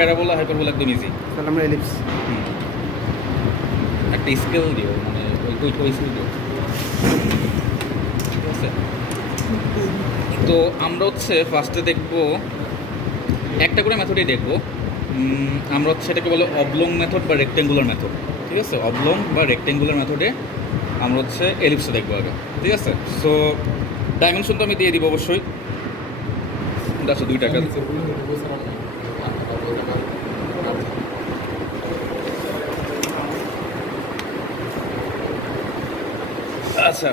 Parabola hyperbola একদম easy. তাহলে আমরা এলিপস। একটা স্কেল দিও, মানে ওই স্কেল দিও, ঠিক আছে? তো আমরা হচ্ছে ফার্স্টে দেখবো একটা করে মেথডই দেখবো। আমরা হচ্ছে এটাকে বলে অবলং মেথড বা রেক্টেঙ্গুলার মেথড, ঠিক আছে? অবলং বা রেক্টেঙ্গুলার মেথডে আমরা হচ্ছে এলিপসে দেখবো আগে, ঠিক আছে? সো ডাইমেনশন তো আমি দিয়ে দিব অবশ্যই, 2 টাকা। আচ্ছা,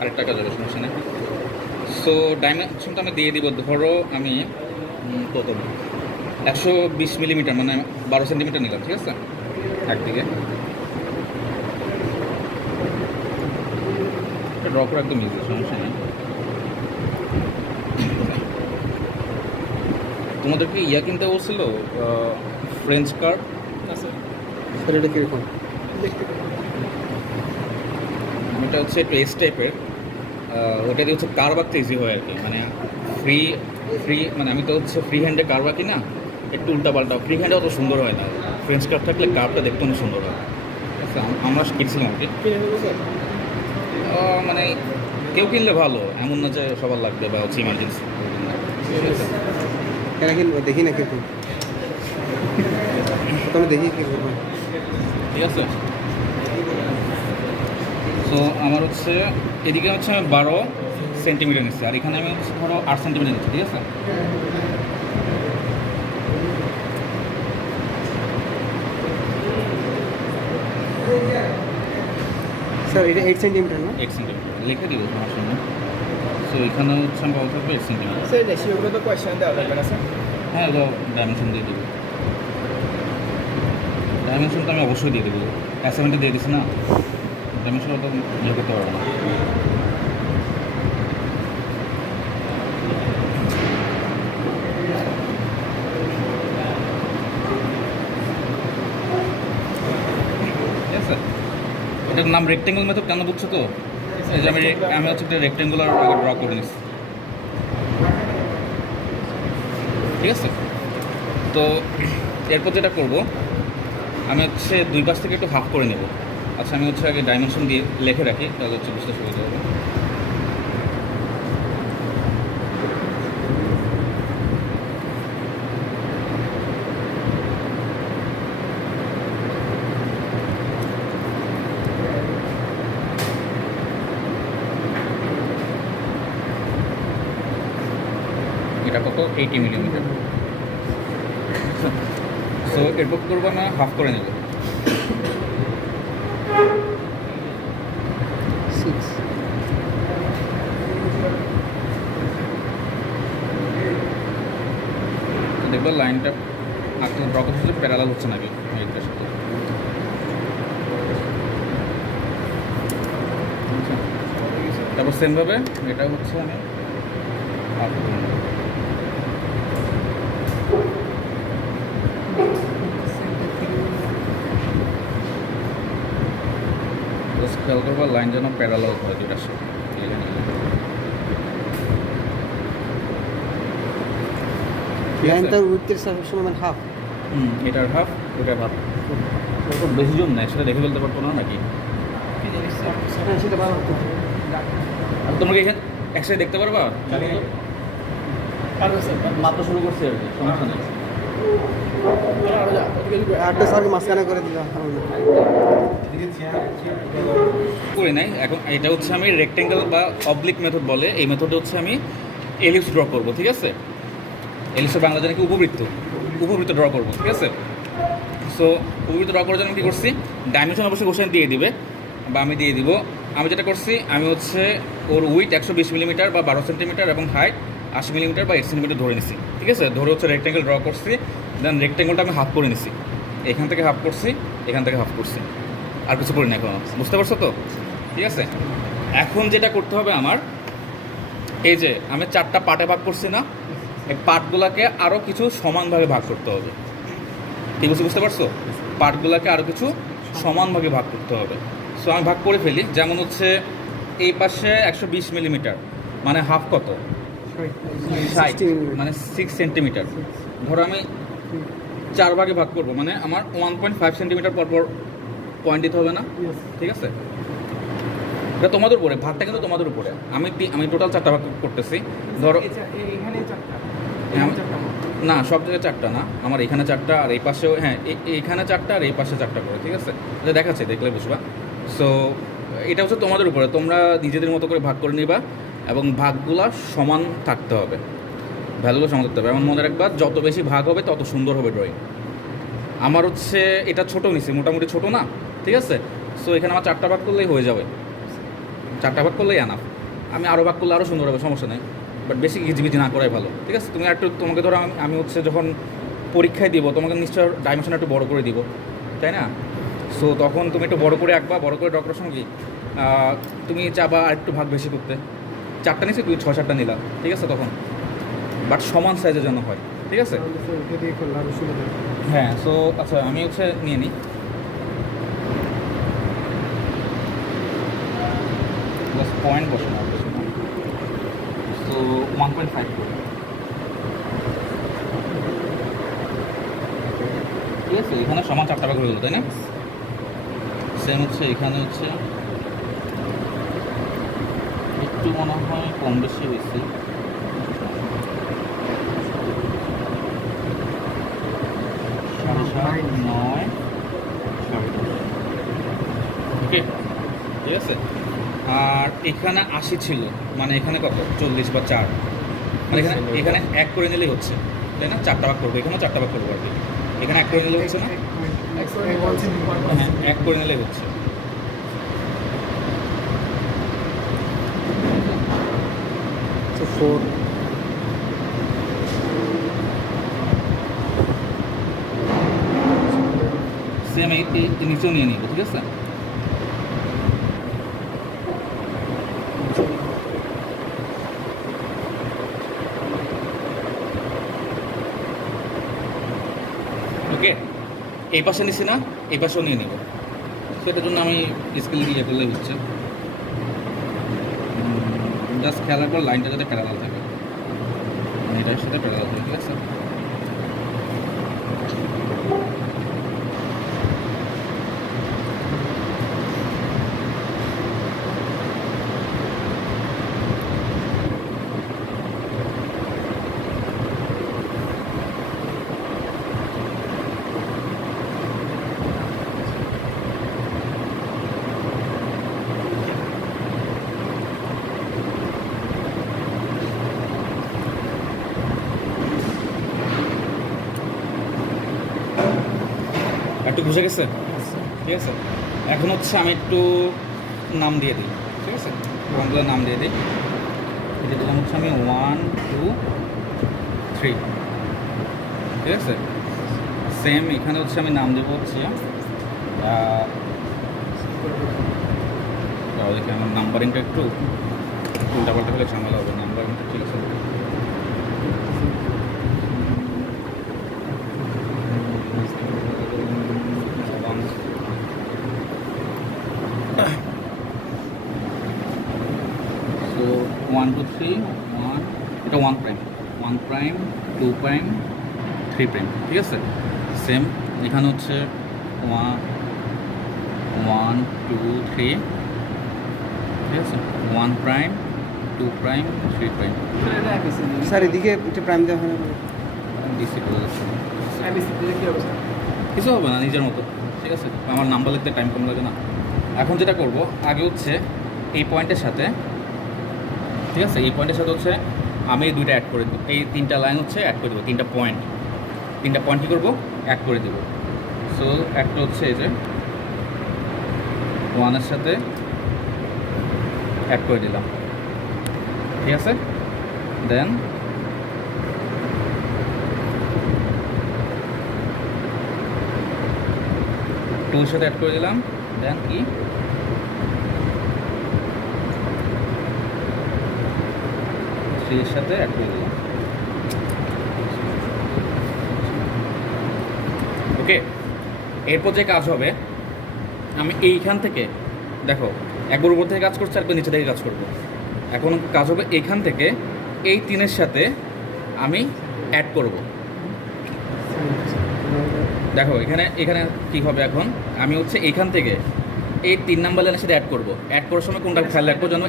আরেকটা কাজ হবে, সমস্যা নেই। সো ডাইমেনশনটা আমি দিয়ে দিব, ধরো আমি কত 120 মিলিমিটার, মানে 12 সেন্টিমিটার নিলাম, ঠিক আছে? একদিকে ড্র করা একদম ইজি, সমস্যা নেই। তোমাদের কি ইয়া কিনতে বলছিল, ফ্রেঞ্চ কার্ড? স্যার এটা কীরকম? এটা হচ্ছে একটু এস টাইপের, ওটা দিয়ে হচ্ছে কার্ভ আঁকতে ইজি হয় আর কি, মানে ফ্রি ফ্রি মানে আমি তো হচ্ছে ফ্রি হ্যান্ডে কার্ভ আঁকি না, একটু উল্টাপাল্টা। ফ্রি হ্যান্ডে অত সুন্দর হয় না, ফ্রেঞ্চ কার্ভ থাকলে কার্ভটা দেখতে অনেক সুন্দর হয়। আচ্ছা, আমরা কিনছিলাম আর কি। মানে কেউ কিনলে ভালো, এমন না যে সবার লাগবে বা হচ্ছে ইমার্জেন্সি। কেন কিনবো, দেখি না কিন্তু প্রথমে দেখি কি করবো। ঠিক আছে, তো আমার হচ্ছে এদিকে হচ্ছে আমি 12 সেন্টিমিটার নিচ্ছি, আর এখানে আমি হচ্ছে ধরো 8 সেন্টিমিটার নিচ্ছি, ঠিক আছে? স্যার এটা 8 সেন্টিমিটার না? 8 সেন্টিমিটার লিখে দিব তোমার সামনে। সো এখানে হচ্ছে আমি বলা থাকবে 8 সেন্টিমিটার। স্যার রেশিওগুলো তো কোয়েশ্চেন দেওয়া লাগবে না স্যার? হ্যাঁ, তো ডাইমেনশন দিয়ে দেবো, ডাইমেনশন তো আমি অবশ্যই দিয়ে দেবো, অ্যাসাইনমেন্টে দিয়ে দিচ্ছি না, ডাইমেনশন তো ইয়ে করতে পারবো না। ঠিক আছে, এটার নাম রেক্টেঙ্গল মেথড, কেন বুঝছো তো? এই যে আমি হচ্ছে একটা রেক্টেঙ্গুলার আগে ড্র করে নিচ্ছি, ঠিক আছে? তো এরপর যেটা করব, আমি হচ্ছে দুই পাশ থেকে একটু হাফ করে নেব। আচ্ছা, আমি হচ্ছে আগে ডাইমেনশন দিয়ে লিখে রাখি, তাহলে হচ্ছে বুঝতে সুবিধা হবে। এটা কত? 80 মিলিমিটার। সো এরপর করবো না, হাফ করে নেব। 6 দেখবো লাইনটা আঁকতে ড্র করতে প্যারালাল হচ্ছে নাকি এইটার সাথে। তারপর সেমভাবে এটা হচ্ছে আমি হাফ করে নেব। খেয়াল করবো লাইন যেন প্যারালাল হয় দুটার সাথে। লাইনটার উইথের সমান হাফ। এটার হাফ, ওটার হাফ, এরকম বেশি জম না, সেটা দেখে ফেলতে পারবো না নাকি? হ্যাঁ সেটা ভালো হতো। আর তোমরা কি এখানে একসাথে দেখতে পারবা? মাত্র শুরু করছি আর কি, সমস্যা নেই। আটটা স্যারকে মাঝখানে করে দিলাম। করে নাই। এখন এটা হচ্ছে আমি রেক্টেঙ্গেল বা অবলিক মেথড বলে, এই মেথডে হচ্ছে আমি এলিপস ড্র করবো, ঠিক আছে? এলিপসের বাংলা জানি কি উপবৃত্ত, উপবৃত্ত ড্র করবো, ঠিক আছে? সো উপবৃত্ত ড্র করার জন্য আমি কী করছি, ডাইমেনশন অবশ্যই কোশ্চেন দিয়ে দিবে বা আমি দিয়ে দিব। আমি যেটা করছি, আমি হচ্ছে ওর উইথ 120 মিলিমিটার বা 12 সেন্টিমিটার এবং হাইট 80 মিলিমিটার বা 8 সেন্টিমিটার ধরে নিছি, ঠিক আছে? ধরে হচ্ছে রেক্টেঙ্গেল ড্র করছি, দেন রেক্টেঙ্গলটা আমি হাফ করে নিছি, এখান থেকে হাফ করছি, এখান থেকে হাফ করছি, আর কিছু করি না এখন। বুঝতে পারছো তো? ঠিক আছে, এখন যেটা করতে হবে আমার, এই যে আমি 4টা পার্টে ভাগ করছি না, এই পার্টগুলোকে আরও কিছু সমানভাবে ভাগ করতে হবে। ঠিক আছে, বুঝতে পারছো? পার্টগুলোকে আরও কিছু সমানভাবে ভাগ করতে হবে। সো আমি ভাগ করে ফেলি, যেমন হচ্ছে এই পাশে 120 মিলিমিটার, মানে হাফ কত? 60, মানে 6 সেন্টিমিটার। ধরো আমি 4 ভাগে ভাগ করবো, মানে আমার 1.5 সেন্টিমিটার পর পর পয়েন্ট দিতে হবে না? ঠিক আছে, এটা তোমাদের উপরে, ভাগটা কিন্তু তোমাদের উপরে। আমি টোটাল 4টা ভাগ করতেছি। ধরো এখানে চারটা হ্যাঁ, না সব জায়গায় 4টা না, আমার এখানে 4টা আর এই পাশেও, হ্যাঁ এইখানে 4টা আর এই পাশে 4টা করে, ঠিক আছে? এটা দেখাচ্ছে, দেখলে বুঝবা। সো এটা হচ্ছে তোমাদের উপরে, তোমরা নিজেদের মতো করে ভাগ করে নিবা এবং ভাগগুলা সমান থাকতে হবে, ভ্যালুগুলো সমান থাকতে হবে। এমন মনে রাখবা, যত বেশি ভাগ হবে তত সুন্দর হবে ড্রয়িং। আমার হচ্ছে এটা ছোটো নিছি, মোটামুটি ছোটো না, ঠিক আছে? সো এখানে আমার 4টা ভাগ করলেই হয়ে যাবে, 4টা ভাগ করলেই আনাফ। আমি আরও ভাগ করলে আরও সুন্দর হবে, সমস্যা নেই, বাট বেশি ঘিজিবিজি না করাই ভালো, ঠিক আছে? তুমি একটু, তোমাকে ধরো আমি হচ্ছে যখন পরীক্ষায় দিব, তোমাকে নিশ্চয় ডাইমেনশন একটু বড় করে দিব, তাই না? সো তখন তুমি একটু বড় করে আঁকবা, বড় করে ড্র করার সময় কি তুমি চাবা আর একটু ভাগ বেশি করতে, 4টা নিচ্ছি, তুমি 6-7টা নিলা, ঠিক আছে? তখন বাট সমান সাইজের জন্য হয়, ঠিক আছে? হ্যাঁ, সো আচ্ছা আমি হচ্ছে নিয়ে নিই পয়েন্ট বসানো হবে, সো 1.5 করে, ঠিক আছে? এখানে সমান 4টা ভাগ হয়ে গেলো, তাই না? সেম হচ্ছে এখানে হচ্ছে একটু মনে হয় কম বেশি হয়েছে, সাড়ে 7, 9, 10:30, ওকে, ঠিক আছে? আর এখানে 80 ছিল, মানে এখানে কত 40 বা 4, মানে এখানে 1 করে নিলেই হচ্ছে, তাই না? 4টা ভাগ করবো, এখানেও 4টা ভাগ করবো আর কি, এখানে 1 করে নিলে হচ্ছে না? হ্যাঁ, 1 করে নিলেই হচ্ছে। So 4. সেম এই নিচেও নিয়ে নিব, ঠিক আছে? ওকে, এই পাশে নিছি না, এই পাশেও নিয়ে নিব। সেটার জন্য আমি স্কেল দিয়ে করলেই হচ্ছে, জাস্ট খেয়াল রাখবো লাইনটা যাতে প্যারালাল থাকে, মানে এটার সাথে প্যারালাল থাকে, ঠিক আছে? একটু বুঝে গেছে, ঠিক আছে? এখন হচ্ছে আমি একটু নাম দিয়ে দিই, ঠিক আছে? পয়েন্টগুলোর নাম দিয়ে দিই। এটা দিলাম হচ্ছে আমি 1, 2, 3, ঠিক আছে? সেম এখানে হচ্ছে আমি নাম দেবো হচ্ছে দেখি আমার নাম্বারিংটা একটু উল্টাপাল্টা হলে ঝামেলা হবে, নাম্বারিংটা ঠিক আছে? সো 1, 2, 3, 1, এটা 1 প্রাইম, 1 প্রাইম, 2 প্রাইম, 3 প্রাইম, ঠিক আছে? সেম এখানে হচ্ছে 1, 2, 3, ঠিক আছে? 1 প্রাইম, 2 প্রাইম, 3 প্রাইম, স্যার এদিকে একটা প্রাইম দেওয়া হয় না? ডিসি করে যাচ্ছে, কিছু হবে না, নিজের মতো, ঠিক আছে? আমার নাম্বার লিখতে টাইম কম লাগে না। এখন যেটা করব, আগে হচ্ছে এই পয়েন্টের সাথে, ঠিক আছে, এই পয়েন্টের সাথে হচ্ছে আমি এই 2টা অ্যাড করে দেবো, এই 3টা লাইন হচ্ছে অ্যাড করে দেবো, 3টা পয়েন্ট কী করবো, অ্যাড করে দেবো। সো একটা হচ্ছে এই যে 1-এর সাথে অ্যাড করে দিলাম, ঠিক আছে? দেন 2-এর সাথে অ্যাড করে দিলাম, দেন কি 3-এর সাথে অ্যাড করে দিলাম, ওকে? এরপর যে কাজ হবে, আমি এইখান থেকে, দেখো একবার উপর থেকে কাজ করছে, একবার নিচে থেকে কাজ করবো। এখন কাজ হবে এইখান থেকে এই 3-এর সাথে আমি অ্যাড করব, দেখো এখানে এখানে কী হবে এখন, আমি হচ্ছে এখান থেকে এই 3 নাম্বার লাইনের সাথে অ্যাড করবো। অ্যাড করার সময় কোনটা খেয়াল রাখবো যেন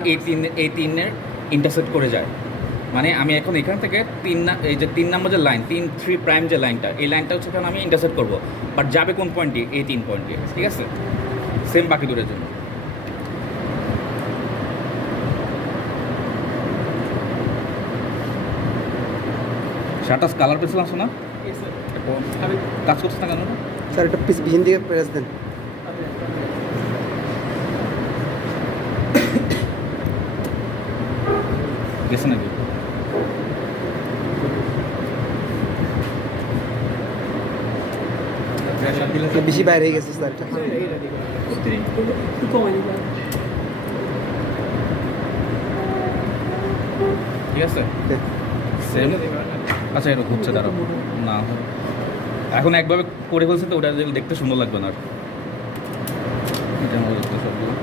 এই তিনের ইন্টারসেক্ট করে যায়। মানে আমি এখন এখান থেকে এই যে 3 নাম্বার যে লাইন 3 প্রাইম যে লাইনটা, এই লাইনটা হচ্ছে কারণ আমি ইন্টারসেক্ট করবো, বাট যাবে কোন পয়েন্টে, এই 3 পয়েন্টে, ঠিক আছে? সেম বাকি দূরের জন্য। শার্টাস কালার পেয়েছিলাম শোনা, কাজ করছে না কেন? স্যার এটা পিস বিহিন দিয়ে প্রেস দেন। গেছে নাকি? বেশি বাইরে হয়ে গেছে স্যার এটা। ঠিক আছে, সেম। আচ্ছা এরকম হচ্ছে, দাঁড়াও না, এখন একভাবে করে ফেলছে তো ওটা দেখতে সুন্দর লাগবে না আর। এটা আমার দেখতে সবগুলো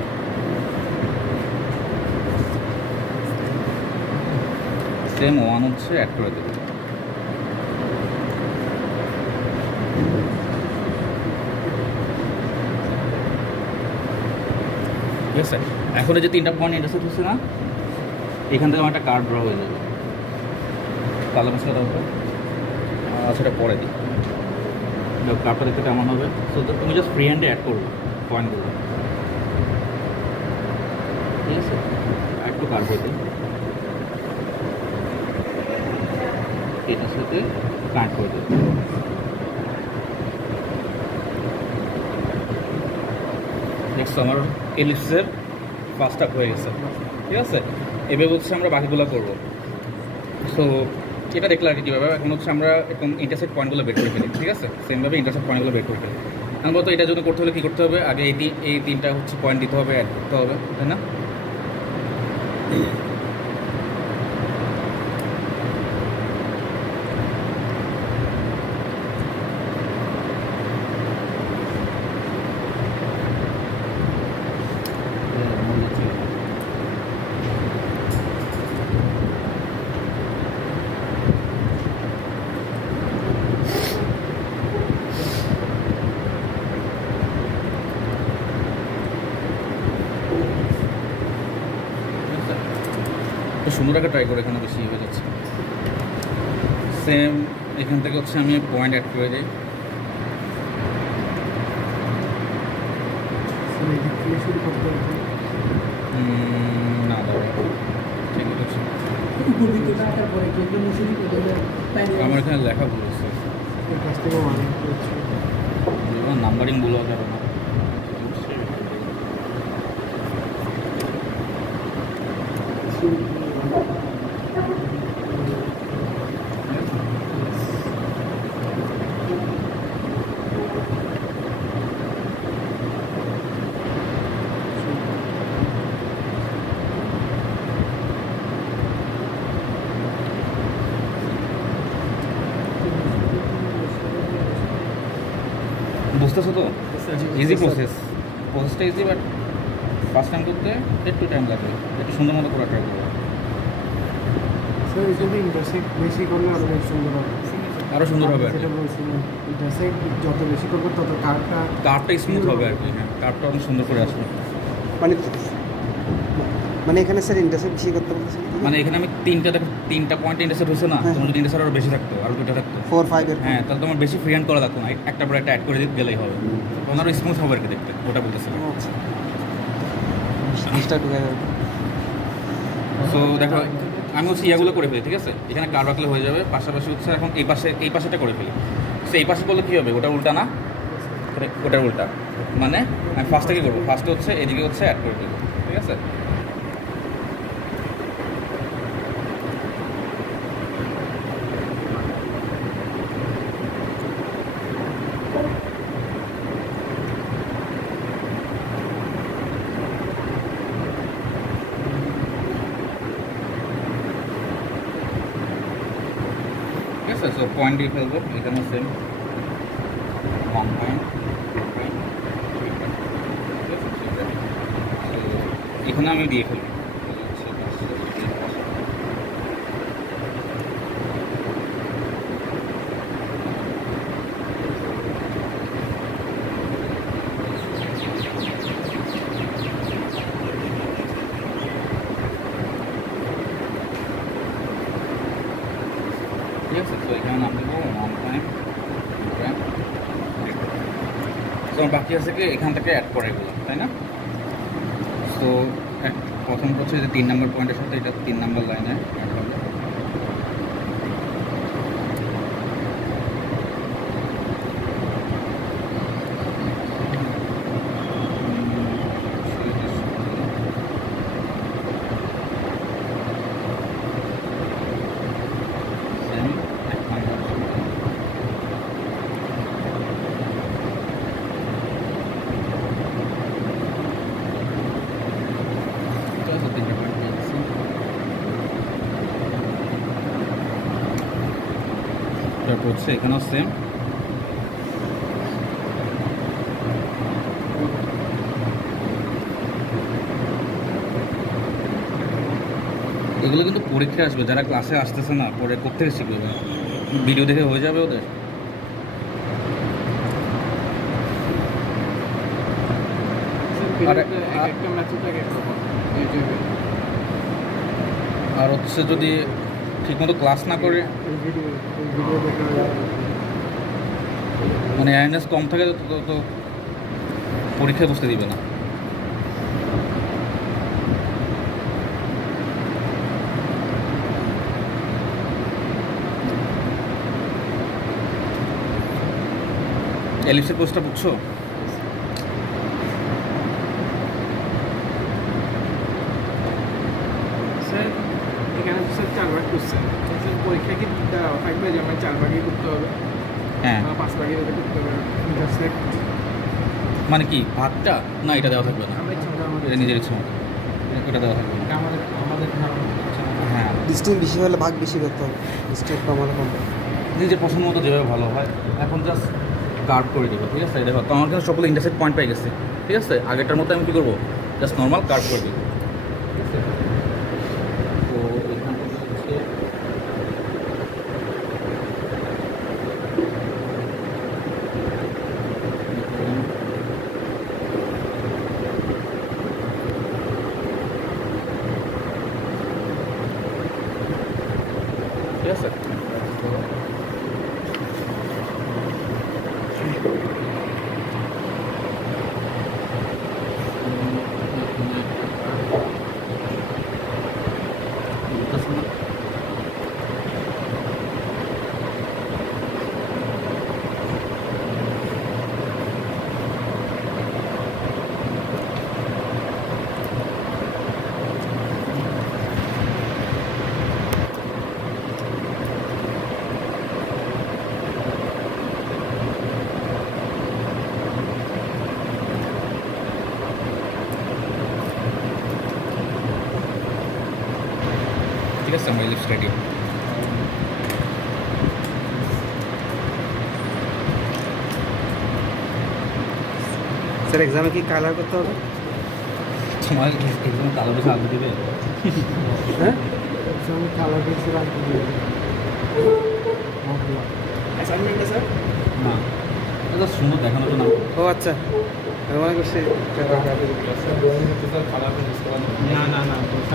সেম ওয়ান হচ্ছে অ্যাড করে দেবে। ঠিক আছে, এখন এই যে 3টা পয়েন্ট ইন্টারসেক্ট হচ্ছে না, এখান থেকে আমার একটা কার্ড ড্র হয়ে যাবে। কালো মশলাটা হবে, সেটা পরে দিই। কার্ডটা দেখতে কেমন হবে? সো তুমি জাস্ট ফ্রি হ্যান্ডে অ্যাড করবো পয়েন্টগুলো, ঠিক আছে? একটু কার্ড হয়ে দিই, এটার সাথে কানেক্ট করে দেবো। নেক্সট আমার এলিপসের ফার্স্ট আপ হয়ে গেছে, ঠিক আছে? এবার হচ্ছে আমরা বাকিগুলো করবো। সো এটা দেখলে আর কি কীভাবে, এখন হচ্ছে আমরা এরকম ইন্টারসেক্ট পয়েন্টগুলো বের করে ফেলি, ঠিক আছে? সেমভাবে ইন্টারসেক্ট পয়েন্টগুলো বের করে ফেলি। এখন বলতো এটার জন্য করতে হলে কী করতে হবে? আগে এই 3টা হচ্ছে পয়েন্ট দিতে হবে, অ্যাড করতে হবে, তাই না? তো সুন্দর একটা ট্রাই করে, এখানে বেশি হয়ে যাচ্ছে। সেম এখান থেকে হচ্ছে আমি পয়েন্ট অ্যাড করে দিই। না দাদা ঠিক আছে, আমার এখানে লেখা ভুল হচ্ছে, নাম্বারিং ভুল হওয়ার কারণে। বুঝতেছো তো? ইজি প্রসেসটা ইজি, বাট ফার্স্ট টাইম করতে একটু টাইম লাগবে। একটু সুন্দর মতো করা ট্রাই করবো। স্যার যদি ইন্টারসেক্ট বেশি করলে আরো বেশি সুন্দর হবে। আরও সুন্দর হবে আর কি। যেটা বলছিলাম, ইন্টারসেক্ট যত বেশি করবো তত কার্ভটা স্মুথ হবে আর কি। হ্যাঁ, কার্ভটা অনেক সুন্দর করে আসবে। মানে মানে এখানে স্যার ইন্টারসেক্ট বেশি করতে বলতেছেন? মানে এখানে আমি 3টা পয়েন্ট ইন্টারসেক্ট হয়েছে না, তোমার যদি ইন্টারসেক্ট আরও বেশি থাকতো, আরও 2টা থাকতো, 4, 5 এর। হ্যাঁ, তাহলে তোমার বেশি ফ্রি হ্যান্ড করা লাগতো না, একটা পরে একটা অ্যাড করে গেলেই হবে, তখন আরও স্মুথ হবে আর কি দেখতে, ওটা বলতেছিলাম। আচ্ছা, 20টা ঢুকে যাবে। সো দেখো আমি হচ্ছে ইয়াগুলো করে ফেলি, ঠিক আছে? এখানে কার্ভ রাখলে হয়ে যাবে। পাশাপাশি হচ্ছে এখন এই পাশেটা করে ফেলি। সো এই পাশে করলে কী হবে? ওটা উল্টা না, ওটার উল্টা। মানে আমি ফার্স্টে কী করবো? ফার্স্টে হচ্ছে এদিকে হচ্ছে অ্যাড করে দেবো, ঠিক আছে? ঠিক আছে, সো পয়েন্ট দিয়ে ফেলবো। এখানে সেম 1 পয়েন্ট, 2 পয়েন্ট, 3 পয়েন্ট, ঠিক আছে? সো এখানে আমি দিয়ে ফেলবো। তোমার বাকি আছে কি এখান থেকে অ্যাড করে এগুলো, তাই না? তো প্রথম হচ্ছে যে 3 নম্বর পয়েন্টের সাথে এটা 3 নম্বর লাইনে অ্যাড হবে। তারপর হচ্ছে এখানেও সেম, এগুলো কিন্তু পরীক্ষায় আসবে, যারা ক্লাসে আসতেছে না পরে করতে শিখবে, ভিডিও দেখে হয়ে যাবে ওদের। আর হচ্ছে যদি ঠিকমতো ক্লাস না করে মানে অ্যাওয়ারনেস কম থাকে তো পরীক্ষায় বসতে দিবে না। এলিপসের কোর্সটা বুঝছো? স্যার এখানে স্যার 4 ভাগ করছেন, স্যার পরীক্ষা কি থাকবে যে আমার 4 ভাগই করতে হবে, হ্যাঁ, 5 ভাগই করতে হবে, ইন্টারসেক্ট মানে কি ভাগটা না এটা দেওয়া থাকবে না, আমরা ইচ্ছা মতো আমাদের এটা নিজের ইচ্ছা মতো এটা দেওয়া থাকবে না। আমাদের ধারণা হচ্ছে না। হ্যাঁ, ডিস্টেন্স বেশি হলে ভাগ বেশি করতে হবে, ডিস্টেন্স কম হলে কম। নিজের পছন্দ মতো যেভাবে ভালো হয়। এখন জাস্ট কার্ভ করে দেবো, ঠিক আছে? দেখো তো আমার কিন্তু সবগুলো ইন্টারসেক্ট পয়েন্ট পেয়ে গেছে, ঠিক আছে? আগেরটার মতো আমি কী করবো, জাস্ট নর্মাল কার্ভ করে দেবো, ঠিক আছে? তো এখান থেকে হচ্ছে ঠিক আছে? তো ঠিক আছে, আমার লিপস রেডি। স্যার এক্সামে কি কালার করতে হবে? তোমার এক্সাম কালো বেশি আগে দিবে? হ্যাঁ, এক্সামে কালার বেশি রাখতে হবে। অ্যাসাইনমেন্টে স্যার না, এটা সুন্দর দেখানোর জন্য। ও আচ্ছা, আমি মনে করছি না না না